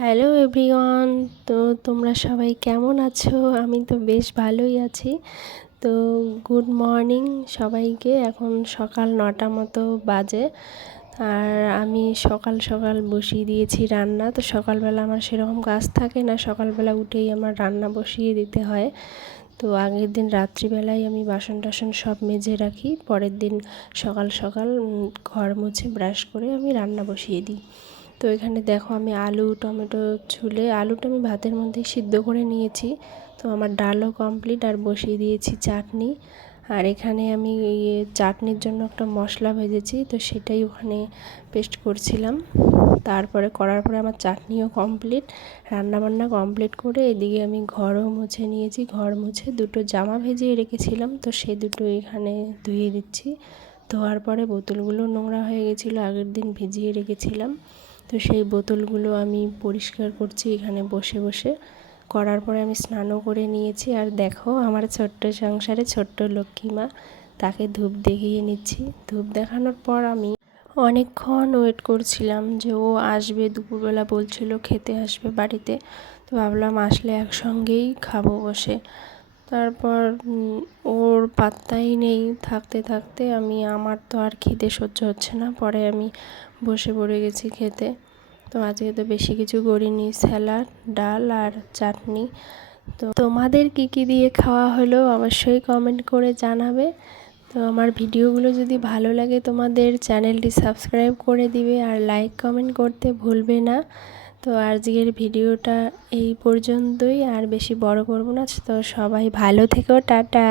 Hello everyone. তো তোমরা সবাই কেমন আছো? আমি তো বেশ ভালোই আছি। তো গুড মর্নিং সবাইকে। এখন সকাল 9টা মতো বাজে, আর আমি সকাল সকাল বসিয়ে দিয়েছি রান্না। তো সকালবেলা আমার সেরকম কাজ থাকে না, সকালবেলা উঠেই আমার রান্না বসিয়ে দিতে হয়। তো আগের দিন রাত্রিবেলায় আমি বাসন টাসন সব মেজে রাখি, পরের দিন সকাল সকাল ঘর মুছে ব্রাশ করে আমি রান্না বসিয়ে দিই। তো এখানে দেখো আমি আলু টমেটো ছুলে আলুটা আমি ভাতের মধ্যে সিদ্ধ করে নিয়েছি। তো আমার ডালও কমপ্লিট, আর বসিয়ে দিয়েছি চাটনি। আর এখানে আমি চাটনির জন্য একটা মশলা ভেজেছি, তো সেটাই ওখানে পেস্ট করছিলাম। তারপরে করার পরে আমার চাটনিও কমপ্লিট, রান্নাবান্না কমপ্লিট করে এদিকে আমি ঘরও মুছে নিয়েছি। ঘর মুছে দুটো জামা ভিজিয়ে রেখেছিলাম, তো সে দুটো এখানে ধুয়ে দিচ্ছি। ধোয়ার পরে বোতলগুলো নোংরা হয়ে গেছিলো, আগের দিন ভিজিয়ে রেখেছিলাম। তো সেই বোতলগুলো আমি পরিষ্কার করছি এখানে বসে বসে। করার পরে আমি স্নানও করে নিয়েছি। আর দেখো আমার ছোট্ট সংসারে ছোট্ট লক্ষ্মী মা, তাকে ধূপ দেখিয়ে নিচ্ছি। ধূপ দেখানোর পর আমি অনেকক্ষণ ওয়েট করছিলাম যে ও আসবে, দুপুরবেলা বলছিল খেতে আসবে বাড়িতে। তো ভাবলাম আসলে একসঙ্গেই খাবো বসে। তারপর ওর পাত্তাই নেই, থাকতে থাকতে আমার তো আর খিদে সহ্য হচ্ছে না, পরে আমি বসে পড়ে গেছি খেতে। তো আজকে তো বেশি কিছু করিনি, স্যালাড ডাল আর চাটনি। তো তোমাদের কী কী দিয়ে খাওয়া হলো অবশ্যই কমেন্ট করে জানাবে। তো আমার ভিডিওগুলো যদি ভালো লাগে তোমাদের, চ্যানেলটি সাবস্ক্রাইব করে দিবে আর লাইক কমেন্ট করতে ভুলবে না। তো আজকের ভিডিওটা এই পর্যন্তই, আর বেশি বড় করব না। তো সবাই ভালো থেকো, টাটা।